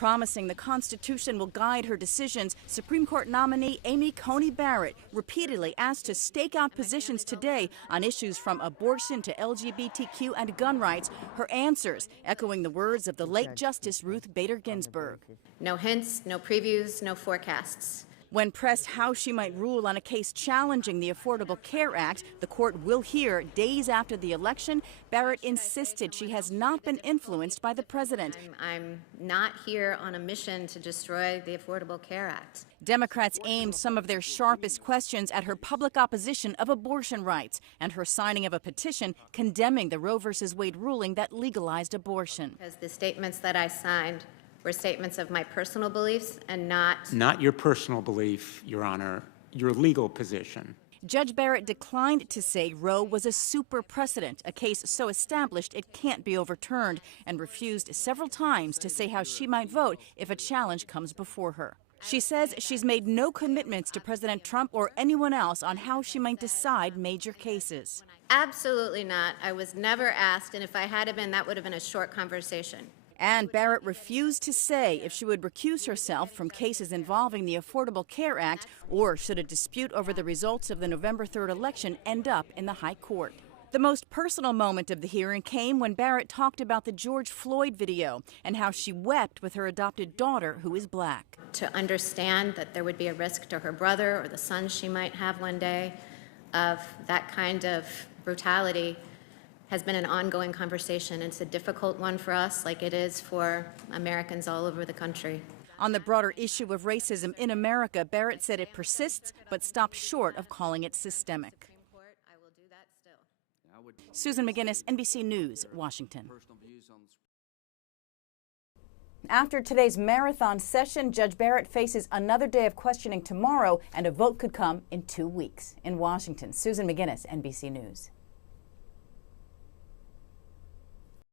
Promising the Constitution will guide her decisions, Supreme Court nominee Amy Coney Barrett repeatedly asked to stake out positions today on issues from abortion to LGBTQ and gun rights. Her answers echoing the words of the late Justice Ruth Bader Ginsburg. No hints, no previews, no forecasts. When pressed how she might rule on a case challenging the Affordable Care Act the court will hear days after the election, Barrett insisted she has not been influenced by the president. I'm not here on a mission to destroy the Affordable Care Act. Democrats aimed some of their sharpest questions at her public opposition of abortion rights and her signing of a petition condemning the Roe v. Wade ruling that legalized abortion. Because the statements that I signed were statements of my personal beliefs and not your personal belief, Your Honor, your legal position. Judge Barrett declined to say Roe was a super precedent, a case so established it can't be overturned, and refused several times to say how she might vote if a challenge comes before her. She says she's made no commitments to President Trump or anyone else on how she might decide major cases. Absolutely not. I was never asked, and if I had been, that would have been a short conversation. And Barrett refused to say if she would recuse herself from cases involving the Affordable Care Act or should a dispute over the results of the November 3rd election end up in the High Court. The most personal moment of the hearing came when Barrett talked about the George Floyd video and how she wept with her adopted daughter, who is black. To understand that there would be a risk to her brother or the son she might have one day of that kind of brutality has been an ongoing conversation. It's a difficult one for us, like it is for Americans all over the country. On the broader issue of racism in America, Barrett said it persists, but stopped short of calling it systemic. Susan McGinnis, NBC News, Washington. After today's marathon session, Judge Barrett faces another day of questioning tomorrow, and a vote could come in 2 weeks. In Washington, Susan McGinnis, NBC News.